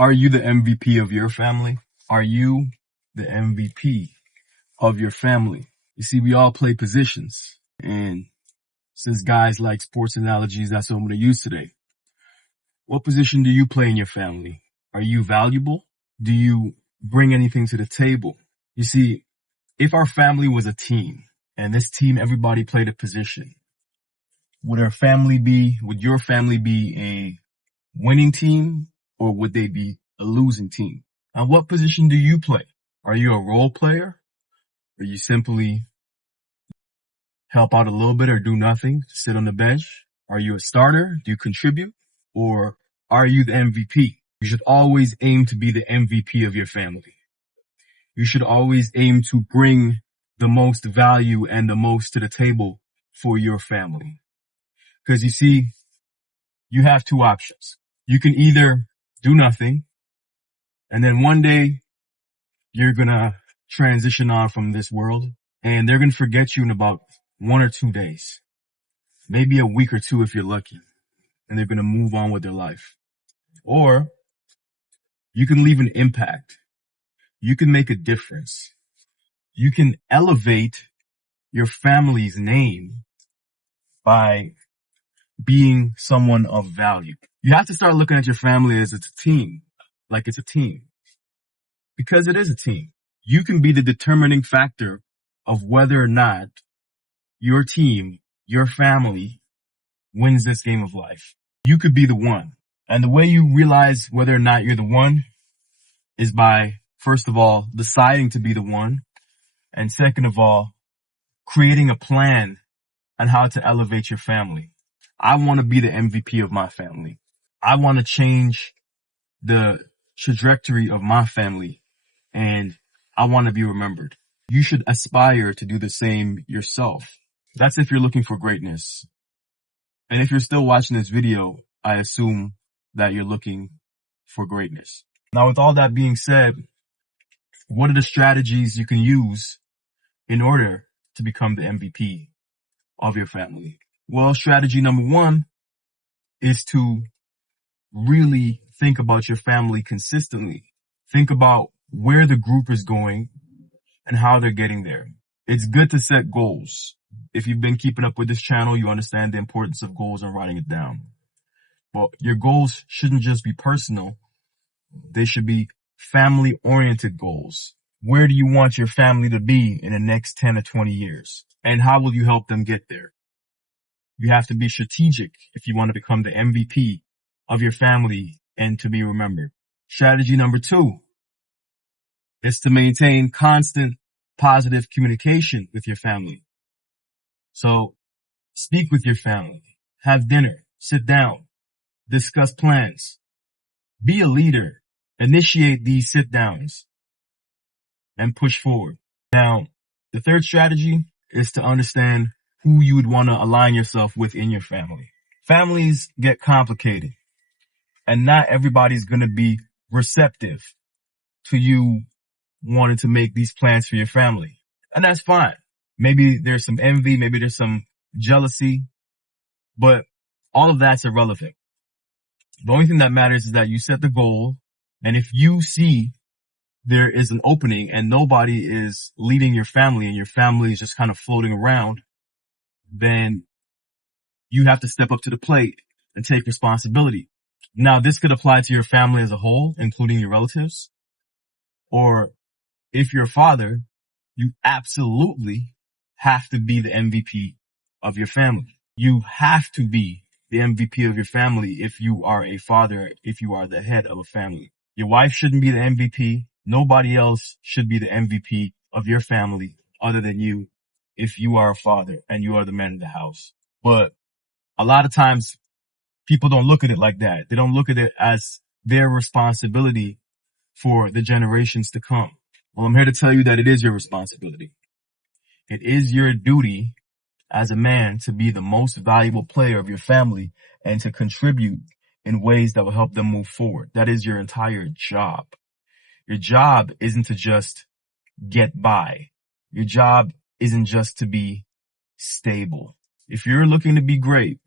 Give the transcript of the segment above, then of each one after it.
Are you the MVP of your family? Are you the MVP of your family? You see, we all play positions. And since guys like sports analogies, that's what I'm going to use today. What position do you play in your family? Are you valuable? Do you bring anything to the table? You see, if our family was a team and this team, everybody played a position, would your family be a winning team or would they be a losing team? And what position do you play? Are you a role player? Or you simply help out a little bit or do nothing, sit on the bench? Are you a starter? Do you contribute? Or are you the MVP? You should always aim to be the MVP of your family. You should always aim to bring the most value and the most to the table for your family. Because you see, you have two options. You can either do nothing, and then one day you're gonna transition on from this world, and they're gonna forget you in about 1 or 2 days, maybe a week or two if you're lucky, and they're gonna move on with their life. Or you can leave an impact. You can make a difference. You can elevate your family's name by being someone of value. You have to start looking at your family as it's a team, like it's a team, because it is a team. You can be the determining factor of whether or not your team, your family wins this game of life. You could be the one. And the way you realize whether or not you're the one is by, first of all, deciding to be the one. And second of all, creating a plan on how to elevate your family. I want to be the MVP of my family. I want to change the trajectory of my family, and I want to be remembered. You should aspire to do the same yourself. That's if you're looking for greatness. And if you're still watching this video, I assume that you're looking for greatness. Now, with all that being said, what are the strategies you can use in order to become the MVP of your family? Well, strategy number one is to really think about your family consistently. Think about where the group is going and how they're getting there. It's good to set goals. If you've been keeping up with this channel, you understand the importance of goals and writing it down. But your goals shouldn't just be personal. They should be family-oriented goals. Where do you want your family to be in the next 10 or 20 years? And how will you help them get there? You have to be strategic if you want to become the MVP of your family and to be remembered. Strategy number two is to maintain constant positive communication with your family. So speak with your family, have dinner, sit down, discuss plans, be a leader, initiate these sit downs and push forward. Now, the third strategy is to understand who you would want to align yourself with in your family. Families get complicated, and not everybody's going to be receptive to you wanting to make these plans for your family. And that's fine. Maybe there's some envy, maybe there's some jealousy, but all of that's irrelevant. The only thing that matters is that you set the goal, and if you see there is an opening and nobody is leading your family and your family is just kind of floating around, then you have to step up to the plate and take responsibility. Now, this could apply to your family as a whole, including your relatives. Or if you're a father, you absolutely have to be the MVP of your family. You have to be the MVP of your family if you are a father, if you are the head of a family. Your wife shouldn't be the MVP. Nobody else should be the MVP of your family other than you if you are a father and you are the man of the house. But a lot of times people don't look at it like that. They don't look at it as their responsibility for the generations to come. Well, I'm here to tell you that it is your responsibility. It is your duty as a man to be the most valuable player of your family and to contribute in ways that will help them move forward. That is your entire job. Your job isn't to just get by. Your job isn't just to be stable. If you're looking to be great,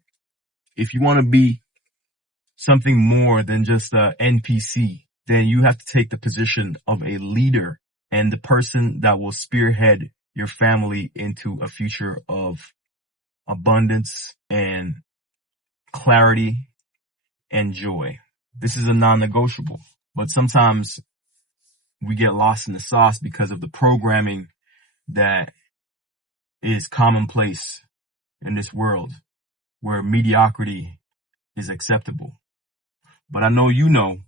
if you want to be something more than just a NPC, then you have to take the position of a leader and the person that will spearhead your family into a future of abundance and clarity and joy. This is a non-negotiable, but sometimes we get lost in the sauce because of the programming that is commonplace in this world where mediocrity is acceptable. But I know you know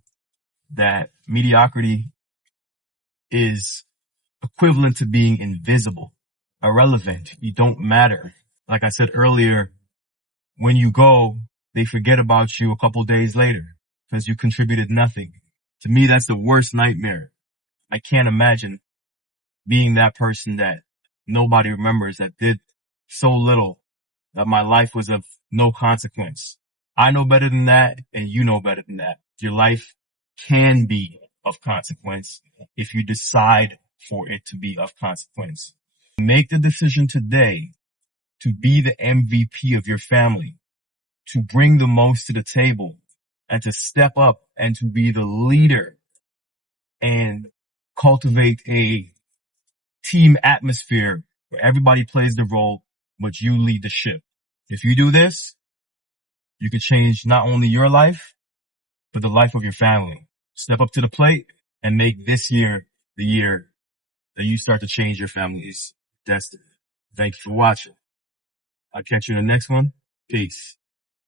that mediocrity is equivalent to being invisible, irrelevant. You don't matter. Like I said earlier, when you go, they forget about you a couple days later because you contributed nothing. To me, that's the worst nightmare. I can't imagine being that person that nobody remembers, that did so little, that my life was of no consequence. I know better than that, and you know better than that. Your life can be of consequence if you decide for it to be of consequence. Make the decision today to be the MVP of your family, to bring the most to the table, and to step up and to be the leader and cultivate a team atmosphere where everybody plays the role, but you lead the ship. If you do this, you can change not only your life, but the life of your family. Step up to the plate and make this year the year that you start to change your family's destiny. Thank you for watching. I'll catch you in the next one. Peace.